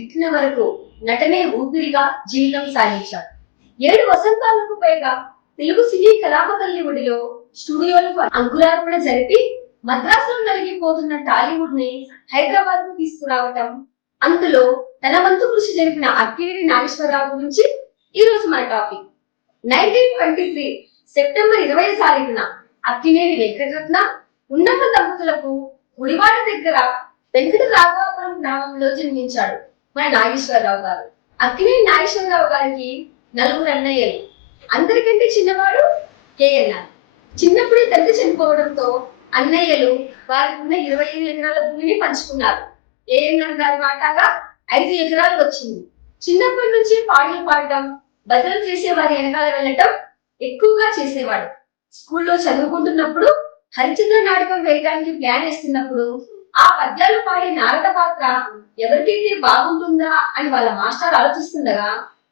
తిట్టిన వరకు నటనే ఊపిరిగా జీవితం సాగించాడు. ఏడు వసంతాలకు పైగా తెలుగు సినీ కళామతల్లి ఒడిలో స్టూడియోలకు అంకురార్పణ జరిపి మద్రాసులో నలిగిపోతున్న టాలీవుడ్ని హైదరాబాద్కు తీసుకురావటం అందులో తన వంతు కృషి జరిపిన అక్కినేని నాగేశ్వరరావు గురించి ఈ రోజు మన topic. Nineteen twenty three September ఇరవై తారీఖున అక్కినేని వెంకటరత్న ఉన్నమ్మ దంపతులకు గుడివాడ దగ్గర వెంకట రాఘవాపురం గ్రామంలో జన్మించాడు. మన నాగేశ్వరరావు గారు. అక్కినేని నాగేశ్వరరావు గారికి నలుగురు అన్నయ్యలు. అందరికంటే చిన్నవాడు కేఎన్ఆర్. చిన్నప్పుడే తండ్రి చనిపోవడంతో అన్నయ్యలు వారికి ఉన్న ఇరవై ఐదు ఎకరాల భూమిని పంచుకున్నారు. ఏఎన్ఆర్ గారి వాటాగా? ఐదు ఎకరాలు వచ్చింది. చిన్నప్పటి నుంచి పాటలు పాడటం బదులు చేసే వారి వెనకాల వెళ్ళటం ఎక్కువగా చేసేవాడు. స్కూల్లో చదువుకుంటున్నప్పుడు హరిచంద్ర నాటకం వేయడానికి ప్లాన్ వేస్తున్నప్పుడు ఆ పద్యాలు పాడే నారద పాత్ర ఎవరికైతే బాగుంటుందా అని వాళ్ళ మాస్టర్ ఆలోచిస్తుండగా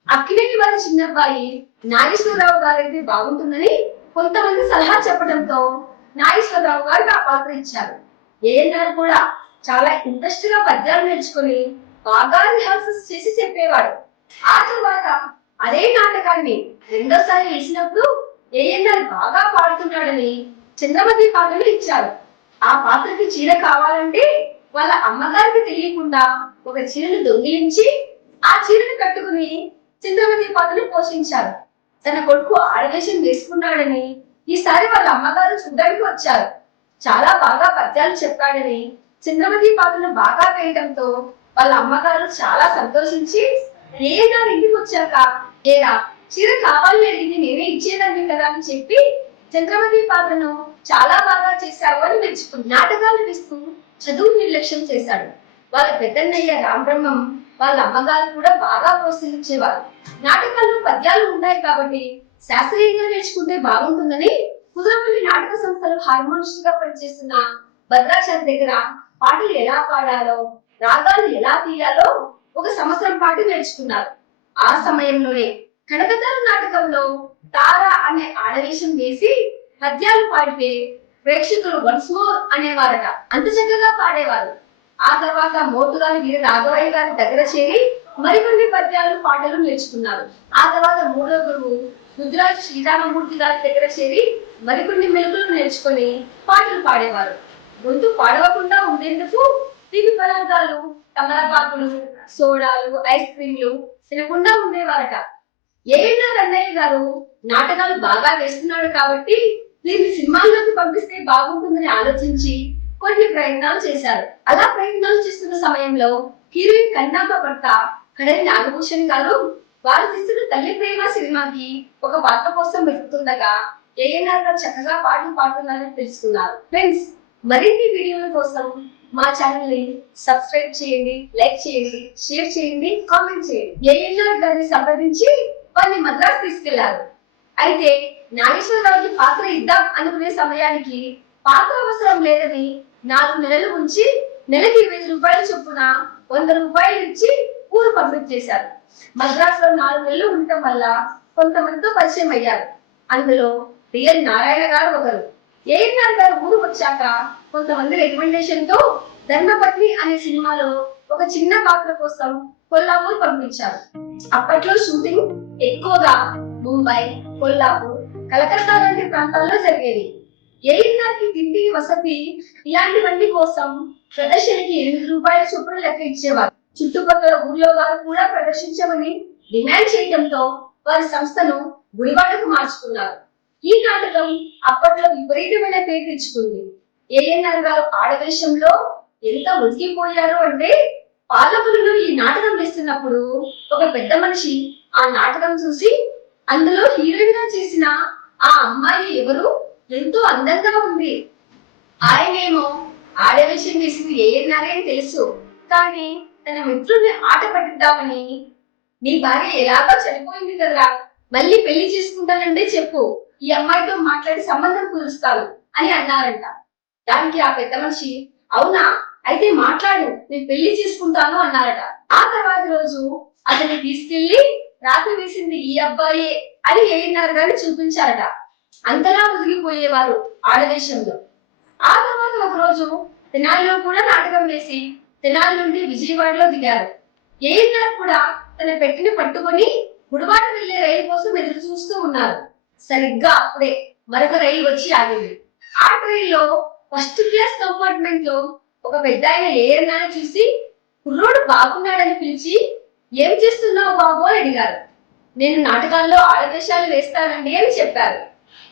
అక్కినేని వారి చిన్నబ్బాయి నాగేశ్వరరావు గారైతే బాగుంటుందని కొంతమంది సలహా చెప్పడంతో నాగేశ్వరరావు గారికి ఆ పాత్ర ఇచ్చారు. ఏఎన్ఆర్ కూడా చాలా ఇంట్రెస్ట్గా పద్యాలు నేర్చుకుని బాగా రిహార్సల్స్ చేసి చెప్పేవాడు. ఆ తర్వాత అదే నాటకాన్ని రెండోసారి వేసినప్పుడు ఏఎన్ఆర్ బాగా పాడుతున్నాడని చంద్రమతి పాత్రలు ఇచ్చారు. ఆ పాత్రకి చీర కావాలంటే వాళ్ళ అమ్మగారికి తెలియకుండా ఒక చీరను దొంగిలించి ఆ చీరను కట్టుకుని చంద్రమతి పాత్రను పోషించారు. తన కొడుకు ఆడవేషం వేసుకున్నాడని ఈసారి వాళ్ళ అమ్మగారు చూడడానికి వచ్చారు. చాలా బాగా పద్యాలు చెప్పాడని చంద్రమతి పాత్రను బాగా వేయడంతో వాళ్ళ అమ్మగారు చాలా సంతోషించి ఏనాడు ఇంటికి వచ్చాక? ఏరా చీర కావాలని అడిగింది నేనే ఇచ్చేదాన్ని కదా అని చెప్పి చంద్రమతి పాత్రను చాలా బాగా చేశావు అని మెచ్చుకుంది నాటకాలు వేస్తూ చదువు నిర్లక్ష్యం చేశాడు. వాళ్ళ పెద్దన్నయ్య రామబ్రహ్మం వాళ్ళ అమ్మగారు కూడా బాగా ప్రోత్సహించేవారు. నాటకాల్లో పద్యాలు ఉన్నాయి కాబట్టి శాస్త్రీయంగా నేర్చుకుంటే బాగుంటుందని కుదరపల్లి నాటక సంస్థలో హార్మోనిస్ట్గా పనిచేస్తున్న భద్రాచారి దగ్గర పాటలు ఎలా పాడాలో రాగాలు ఎలా తీయాలో ఒక సంవత్సరం పాటు నేర్చుకున్నారు. ఆ సమయంలోనే కనకదారు నాటకంలో తార అనే ఆడవేషం వేసి పద్యాలు పాడితే ప్రేక్షకులు వన్స్ మోర్ అనేవారట. అంత చక్కగా పాడేవారు. ఆ తర్వాత మోతుగారి వీర రాఘవయ్య గారి దగ్గర చేరి మరికొన్ని పద్యాలు పాటలు నేర్చుకున్నారు. ఆ తర్వాత మూడో గురువు రుద్రాజు శ్రీరామమూర్తి గారి దగ్గర చేరి మరికొన్ని మెలుగులు నేర్చుకొని పాటలు పాడేవారు. గొంతు పాడవకుండా ఉండేందుకు తీపి పదార్థాలు తమలపాకులు సోడాలు ఐస్ క్రీమ్లు తినకుండా ఉండేవారట. ఏఎన్ఆర్ అన్నయ్య గారు నాటకాలు బాగా వేస్తున్నాడు కాబట్టి దీన్ని సినిమాల్లోకి పంపిస్తే బాగుంటుందని ఆలోచించి కొన్ని ప్రయత్నాలు చేశారు. అలా ప్రయత్నాలు చేస్తున్న సమయంలో హీరోయిన్ కన్నామ భర్త కడలి నాగభూషణ్ గారు వారు తీసిన తల్లి ప్రేమ సినిమాకి ఒక పాత్ర కోసం వెతుకుతుండగా ఏఎన్ఆర్ గారు చక్కగా పాటలు పాడుతున్నారని తెలుసుకున్నారు. ఫ్రెండ్స్ మరిన్ని వీడియోల కోసం మా ఛానల్ని సబ్స్క్రైబ్ చేయండి లైక్ చేయండి షేర్ చేయండి కామెంట్ చేయండి. ఏఎన్ఆర్ గారిని సంప్రదించి వారిని మద్రాసు తీసుకెళ్ళారు. అయితే నాగేశ్వరరావుకి పాత్ర ఇద్దాం అనుకునే సమయానికి పాత్ర అవసరం లేదని నాలుగు నెలలు ఉంచి నెలకి ఇరవై రూపాయలు చొప్పున వంద రూపాయలు ఇచ్చి ఊరు పంపించేశారు. మద్రాసులో నాలుగు నెలలు ఉండటం వల్ల కొంతమందితో పరిచయం అయ్యారు. అందులో రియల్ నారాయణ గారు ఒకరు. ఏఎన్ఆర్ గారు ఊరు వచ్చాక కొంతమంది రికమెండేషన్తో ధర్మపత్ని అనే సినిమాలో ఒక చిన్న పాత్ర కోసం కొల్లాపూర్ పంపించారు. అప్పట్లో షూటింగ్ ఎక్కువగా ముంబై కొల్లాపూర్ కలకత్తా లాంటి ప్రాంతాల్లో జరిగేది. ఏఎన్ఆర్ తిండి వసతి ఇలాంటివన్నీ కోసం ప్రదర్శనకి ఎనిమిది రూపాయల చొప్పున లెక్క ఇచ్చేవారు. చుట్టుపక్కల ఊర్లో వారు కూడా ప్రదర్శించమని డిమాండ్ చేయడంతో వారి సంస్థను గుడివాడకు మార్చుకున్నారు. ఈ నాటకం అప్పట్లో విపరీతమైన పేరు తెచ్చుకుంది. ఏఎన్ఆర్ గారు ఆడవేషంలో ఎంత ఉతికిపోయారు అంటే పాలకులను ఈ నాటకం వేస్తున్నప్పుడు ఒక పెద్ద మనిషి ఆ నాటకం చూసి అందులో హీరోయిన్గా చేసిన ఆ అమ్మాయి ఎవరు? ఎంతో అందంగా ఉంది. ఆయనేమో ఆడవేషం వేసింది ఏఎన్ఆర్ అని తెలుసు. కానీ తన మిత్రుడిని ఆట పట్టిద్దామని నీ భార్య ఎలాగో చనిపోయింది కదరా. మళ్ళీ పెళ్ళి చేసుకుంటానంటే చెప్పు. ఈ అమ్మాయితో మాట్లాడి సంబంధం కుదురుస్తాను అని అన్నారంట. దానికి ఆ పెద్ద మనిషి అవునా? అయితే మాట్లాడు. నేను పెళ్ళి చేసుకుంటాను అన్నారట. ఆ తర్వాత రోజు అతన్ని తీసుకెళ్ళి రాత్రి వేసింది ఈ అబ్బాయే అని ఏఎన్ఆర్ కానీ చూపించారట. అంతలా ఒదిగిపోయేవారు ఆడవేషంలో. ఆ తర్వాత ఒక రోజు తెనాలిలో కూడా నాటకం వేసి తెనాలి నుండి విజయవాడలో దిగారు. ఏఎన్ఆర్ కూడా తన పెట్టిన పట్టుకొని గుడివాడ వెళ్ళే రైలు కోసం ఎదురు చూస్తూ ఉన్నారు. సరిగ్గా అప్పుడే మరొక రైలు వచ్చి ఆగింది. ఆ ట్రైన్లో ఫస్ట్ క్లాస్ కంపార్ట్మెంట్లో ఒక పెద్ద ఆయన ఏఎన్ఆర్ చూసి కుర్రోడు బాగున్నాడని పిలిచి ఏం చేస్తున్నావు బాబు అని అడిగారు. నేను నాటకాల్లో ఆడవేషాలు వేస్తానండి అని చెప్పారు.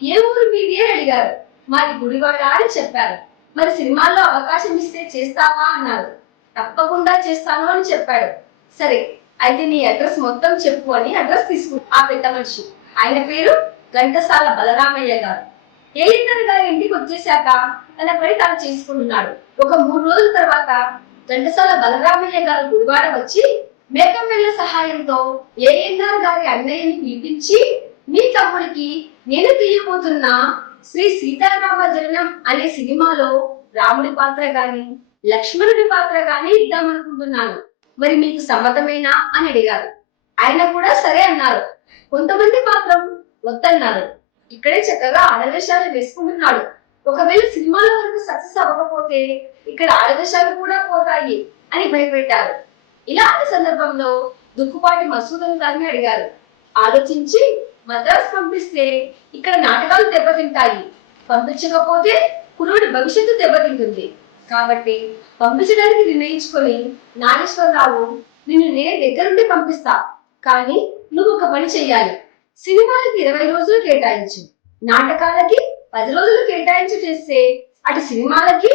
ఏ ఊరు మీది అని అడిగారు. మాది గుడివాడ అని చెప్పారు. మరి సినిమాల్లో అవకాశం ఇస్తే చేస్తావా అన్నారు. తప్పకుండా చేస్తాను అని చెప్పాడు. సరే అయితే నీ అడ్రస్ మొత్తం చెప్పు అని అడ్రస్ తీసుకు ఆ పెద్ద మనిషి. ఆయన పేరు ఘంటసాల బలరామయ్య గారు. ఏలిందర్ గారి ఇంటికి వచ్చేసాక తన పని తాను చేసుకుంటున్నాడు. ఒక మూడు రోజుల తర్వాత ఘంటసాల బలరామయ్య గారు గుడివాడ వచ్చి మేకమ్మిళ్ళ సహాయంతో ఏఎన్ఆర్ గారి అన్నయ్యని పిలిపించి మీ తమ్ముడికి నేను తీయబోతున్న శ్రీ సీతారామ జననం అనే సినిమాలో రాముడి పాత్ర గాని లక్ష్మణుడి పాత్ర గాని ఇద్దామనుకుంటున్నాను. మరి మీకు సమ్మతమేనా అని అడిగారు. ఆయన కూడా సరే అన్నారు. కొంతమంది మాత్రం వద్దన్నారు. ఇక్కడే చక్కగా ఆడవేషాలు వేసుకుంటున్నాడు. ఒకవేళ సినిమాలో వరకు సక్సెస్ అవ్వకపోతే ఇక్కడ ఆడవేషాలు కూడా పోతాయి అని భయపెట్టారు. ఇలాంటి సందర్భంలో దుక్కుపాటి మసూదన్ గారిని అడిగారు. ఆలోచించి మద్రాసు పంపిస్తే ఇక్కడ నాటకాలు దెబ్బతింటాయి. పంపించకపోతే కురువుడి భవిష్యత్తు దెబ్బతింటుంది. కాబట్టి పంపించడానికి నిర్ణయించుకొని నాగేశ్వరరావు నిన్ను నేను దగ్గరుండి పంపిస్తా. కానీ నువ్వు ఒక పని చెయ్యాలి. సినిమాలకి ఇరవై రోజులు కేటాయించు. నాటకాలకి పది రోజులు కేటాయించి చేస్తే అటు సినిమాలకి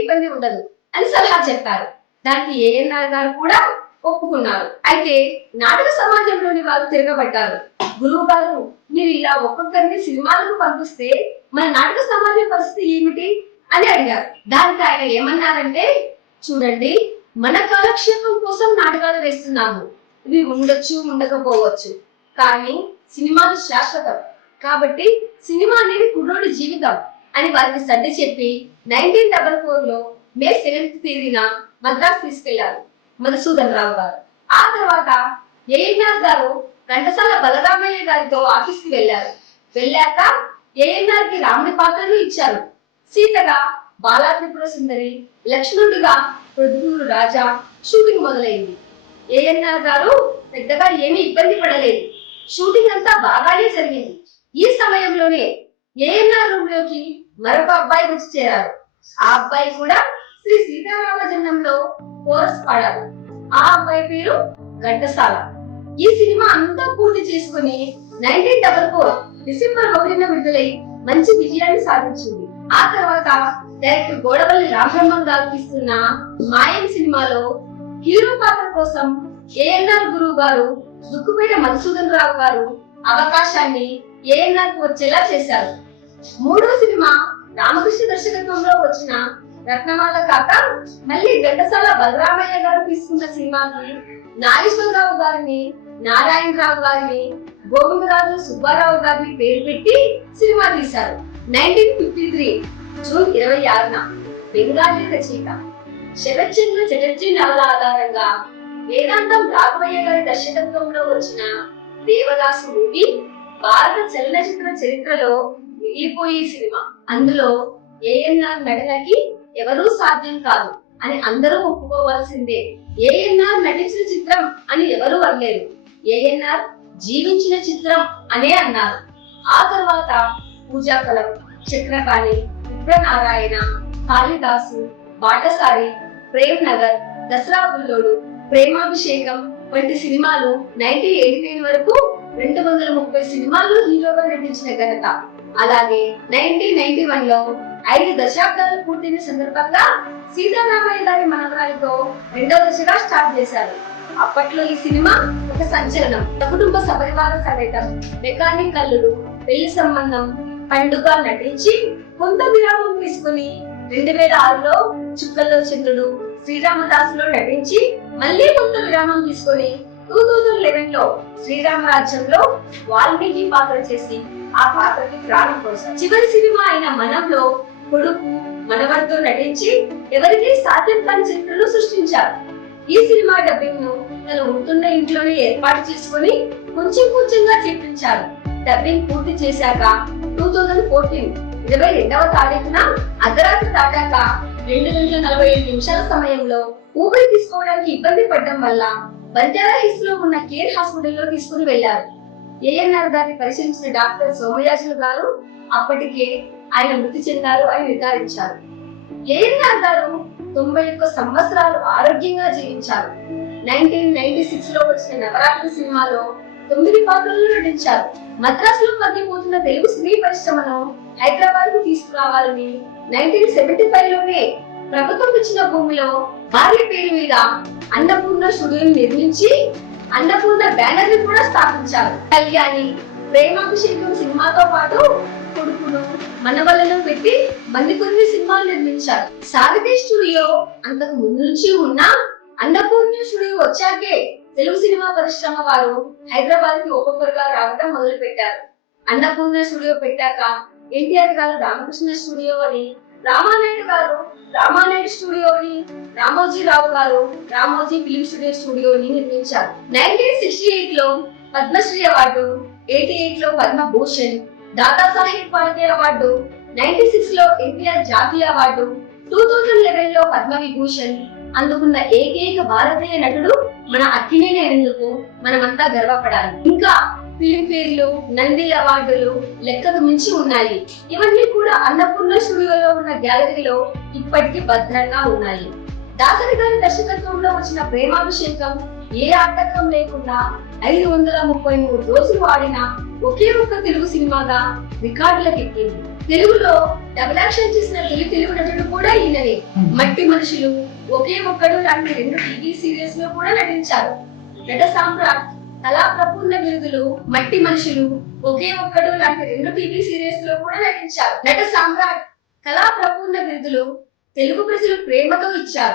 ఇబ్బంది ఉండదు అని సలహా చెప్పారు. దానికి ఏఎన్ఆర్ గారు కూడా ఒప్పుకున్నారు. అయితే నాటక సమాజంలోని వారు తిరగబడ్డారు. గురువు గారు మీరు ఇలా ఒక్కొక్కరిని సినిమాలకు పంపిస్తే మన నాటక సమాజం పరిస్థితి ఏమిటి అని అడిగారు. దానికి ఆయన ఏమన్నారంటే చూడండి మన కాలక్షేపం కోసం నాటకాలు వేస్తున్నాము. ఇవి ఉండొచ్చు ఉండకపోవచ్చు. కానీ సినిమాలు శాశ్వతం. కాబట్టి సినిమా అనేది కుర్రోడి జీవితం అని వారికి సర్ది చెప్పి నైన్టీన్ డబల్ ఫోర్లో మే సెవెంత్ తేదీన మద్రాసు తీసుకెళ్ళారు. మధుసూదన్ రావు గారు. ఆ తర్వాత ఏఎన్ఆర్ గారు ఘంటసాల బలరామయ్య గారితో ఆఫీస్కి వెళ్ళారు వెళ్ళాక ఏఎన్ఆర్కి రాముడి పాత్రను ఇచ్చారు. సీతగా బాలా త్రిపుర సుందరి లక్ష్మణుడిగా పృథ్వీడు రాజా షూటింగ్ మొదలైంది. ఏఎన్ఆర్ గారు పెద్దగా ఏమీ ఇబ్బంది పడలేదు. షూటింగ్ అంతా బాగానే జరిగింది. ఈ సమయంలోనే ఏఎన్ఆర్ రూమ్లోకి మరొక అబ్బాయి వచ్చి చేరారు. ఆ అబ్బాయి కూడా శ్రీ సీతారామ జన్మంలో కోరస్ పాడారు. ఆ అబ్బాయి పేరు ఘంటసాల. ఈ సినిమా అంతా పూర్తి చేసుకుని నైన్టీన్ డబల్ ఫోర్ డిసెంబర్ ఒకటిన విడుదలై మంచి విజయాన్ని సాధించింది. ఆ తర్వాత డైరెక్టర్ గోడవల్లి రామబ్రహ్మం గారు తీస్తున్న మాయం సినిమాలో హీరో పాత్ర కోసం ఏఎన్ఆర్ గురువు గారు దుక్కుపేట మధుసూదన్ రావు గారు అవకాశాన్ని ఏఎన్ఆర్కు వచ్చేలా చేశారు. మూడో సినిమా రామకృష్ణ దర్శకత్వంలో వచ్చిన రత్నమాల కాక మళ్ళీ ఘంటసాల బలరామయ్య గారు తీసుకున్న సినిమాకి నాగేశ్వరరావు గారిని నారాయణరావు గారిని గోవిందరాజు సుబ్బారావు గారిని పేరు పెట్టి సినిమా తీశారు. నైన్టీన్ ఫిఫ్టీ త్రీ జూన్ ఇరవై ఆరున బెంగాలీ రచయిత శరత్చంద్ర చటర్జీ నవల ఆధారంగా వేదాంతం రాఘవయ్య గారి దర్శకత్వంలో వచ్చిన దేవదాసు మూవీ భారత చలనచిత్ర చరిత్రలో మిగిలిపోయి సినిమా. అందులో ఏఎన్ఆర్ నటనకి ఎవరూ సాధ్యం కాదు అని అందరూ ఒప్పుకోవాల్సిందే. ఏఎన్ఆర్ నటించిన చిత్రం అని ఎవరూ అనలేదు. ఏఎన్ఆర్ జీవించిన చిత్రం అనే అన్నారు. ఆ తర్వాత పూజా కలం చక్రపాణి ఉగ్రనారాయణ కాళిదాసు బాటసారి ప్రేమ్ నగర్ దసరా బుల్లోడు ప్రేమాభిషేకం వంటి సినిమాలు నైన్టీన్ ఎయిటీ నైన్ వరకు రెండు వందల ముప్పై సినిమాల్లో హీరోగా నటించిన ఘనత. అలాగే నైన్టీన్ నైన్టీ వన్లో ఐదు దశాబ్దాలు పూర్తయిన సందర్భంగా సీతారామయ్య గారి మనవరాలతో రెండవ దశగా స్టార్ట్ చేశారు. అప్పట్లో ఈ సినిమా ఒక సంచలనం. కుటుంబ సపరివార సమేతం మెకానిక్ కల్లుడు పెళ్ళి సంబంధం పండుగ నటించి కొంత విరామం తీసుకుని రెండు వేల ఆరులో చుక్కల్లో చంద్రుడు శ్రీరామదాసులో నటించి మళ్ళీ కొంత విరామం తీసుకొని టూ థౌజండ్ లెవెన్లో శ్రీరామరాజ్యంలో వాల్మీకి పాత్ర చేసి ఆ పాత్రకి ప్రాణం కోసం చివరి సినిమా అయిన మనంలో కొడుకు మనవడితో నటించి ఎవరికి సాధ్యం కాని చరిత్రలు సృష్టించారు. ఈ సినిమా డబ్బింగ్ను తను ఉంటున్న ఇంట్లోనే ఏర్పాటు చేసుకుని కొంచెం కొంచెంగా చెప్పించారు డబ్బింగ్ పూర్తి చేశాక టూ థౌజండ్ ఫోర్టీన్ ఇరవై రెండవ తారీఖున అర్ధరాత్రి దాటాక రెండు గంటల నలభై ఐదు నిమిషాల సమయంలో ఊపిరి తీసుకోవడానికి ఇబ్బంది పడడం వల్ల బంజారా హిల్స్లో ఉన్న కేర్ హాస్పిటల్లో తీసుకుని వెళ్ళారు ఏఎన్ఆర్ గారిని పరిశీలించిన డాక్టర్ సోమయాజులు గారు అప్పటికే ఆయన మృతి చెందారు అని నిర్ధారించారు. ఏఎన్ఆర్ గారు తొంభై ఒక్క సంవత్సరాలు ఆరోగ్యంగా జీవించారు. నైన్టీన్ నైన్టీ సిక్స్లో వచ్చిన నవరాత్రి సినిమాలో తొమ్మిది పాత్రల్లో నటించారు. మద్రాసులో మగ్గిపోతున్న తెలుగు స్త్రీ పరిశ్రమను హైదరాబాద్కు తీసుకురావాలని నైన్టీన్ సెవెంటీ ఫైవ్లోనే ప్రభుత్వం ఇచ్చిన భూమిలో భార్య పేరు మీద అన్నపూర్ణ స్టూడియోని నిర్మించి అన్నపూర్ణ బ్యానర్ని కూడా స్థాపించారు. కళ్యాణి ప్రేమాభిషేకం సినిమాతో పాటు కొడుకును మనవలను పెట్టి మందికొన్ని సినిమాలు నిర్మించారు. సారథి స్టూడియో అంతకు ముందు నుంచి ఉన్న అన్నపూర్ణ స్టూడియో వచ్చాకే తెలుగు సినిమా పరిశ్రమ వారు హైదరాబాద్కి ఒక్కొక్కరుగా రావడం మొదలు పెట్టారు అన్నపూర్ణ స్టూడియో పెట్టాక ఎన్టీఆర్ గారు రామకృష్ణ స్టూడియో అని రామానాయుడు గారు రామానాయుడు స్టూడియోని రామోజీ రామోజీరావు గారు రామోజీ ఫిలిం స్టూడియో స్టూడియోని నిర్మించారు. నైన్టీన్ సిక్స్టీ ఎయిట్లో పద్మశ్రీ అవార్డు ఎయిటీ ఎయిట్లో పద్మభూషణ్ దాదాసాహెబ్ ఫాల్కే అవార్డు నైన్టీ సిక్స్లో ఎన్టీఆర్ జాతీయ అవార్డు టూ థౌజండ్ లెవెన్లో పద్మ విభూషణ్ అందుకున్న ఏకైక భారతీయ నటుడు మన అక్కినేని అయినందుకు మనమంతా గర్వపడాలి. ఇంకా ఫిలింఫేర్లు నంది అవార్డులు లెక్కకు మించి ఉన్నాయి. ఇవన్నీ కూడా అన్నపూర్ణ స్టూడియోలో ఉన్న గ్యాలరీలో ఇప్పటికీ భద్రంగా ఉన్నాయి. దాసరి గారి దర్శకత్వంలో వచ్చిన ప్రేమాభిషేకం ఏ ఆటంకం లేకుండా ఐదు వందల ముప్పై మూడు రోజులు ఆడిన ఒకే ఒక్క తెలుగు సినిమాగా రికార్డులకు ఎక్కింది. తెలుగులో డబుల్ యాక్షన్ చేసిన తొలి తెలుగు నటుడు కూడా ఈయననే. మట్టి మనుషులు ఒకే ఒక్కడు లాంటి రెండు టీవీ సీరియల్స్లో కూడా నటించారు. నట సామ్రాట్ కళా ప్రపూర్ణ బిరుదులు మట్టి మనుషులు ఒకే ఒక్కడు లాంటి రెండు టీవీ సీరియల్స్లో కూడా నటించారు. నట సామ్రాట్ కళా ప్రపూర్ణ బిరుదులు తెలుగు ప్రజలు ప్రేమతో ఇచ్చారు.